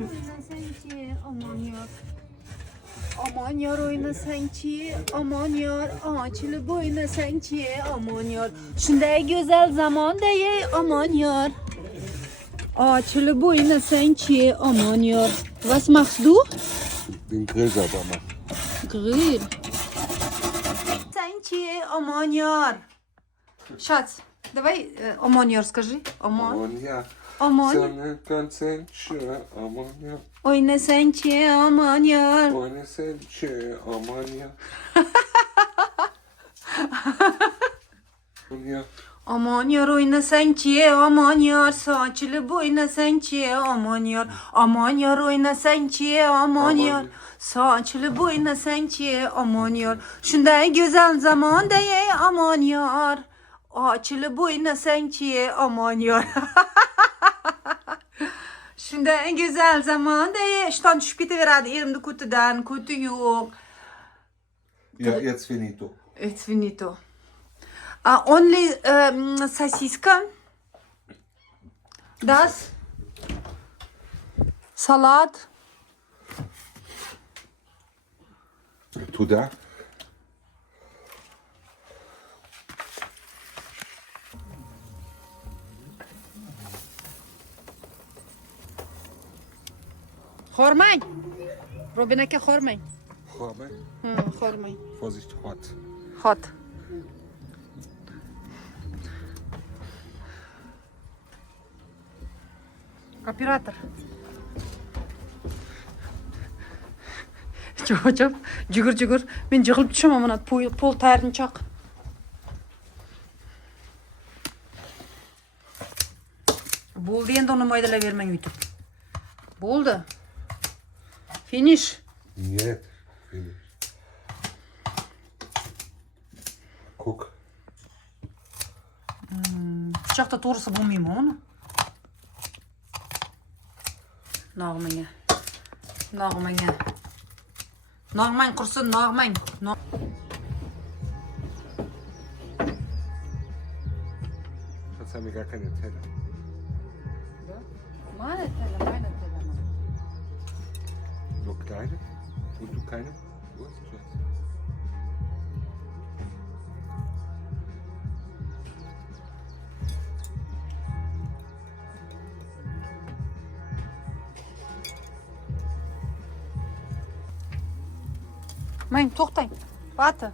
Oynasanchi, aman yor. Aman yor oynasanchi, aman yor. Açılıp oynasanchi, aman yor. Shunday güzel zamondayey, aman yor. Açılıp oynasanchi, aman yor. Was machst du? Den Grill sauber machen. Grill. Санчи, aman yor. Schatz, давай aman yor скажи. Aman. Aman ya. Aman. Sonne konsentre. Aman ya. Oynasanchi, aman yor. Oyne sençe. Aman ya. Aman ya. Aman yor oynasanchi, aman yor. Saçlı oynasanchi, aman yor. Aman yor oynasanchi, aman yor. Saçlı oynasanchi, aman yor. Shunday güzel zamondayey, aman yor. Açılıp oynasanchi, aman yor. Shunday güzel zamondayey. İşten düşüp ketaveradi erimni kutidan, kuti yo'q. Ja, jetzt finito. It's finito. Only sosiska. Das. Salat. Tu da. Xormang. Robin aka xormang. Chorbe. Xormang. Vorsicht, hot. Hot. Operator. Çocuğum, cügür. Ben jığılıp düşemem ona pol tayarını çak. Bo'ldi endi uni maydalayvermang yutib. Bo'ldi. Finish. Нет. Finish. Guck. Pichoqda to'g'risi bo'lmaymi uni? Nog'manga. Nog'mang qursin, nog'mang. Jetzt haben wir gar keine Teller. Meine Teller. So kleine? Und du keine? Du hast Schatz. Mang, to'xtang. Vati.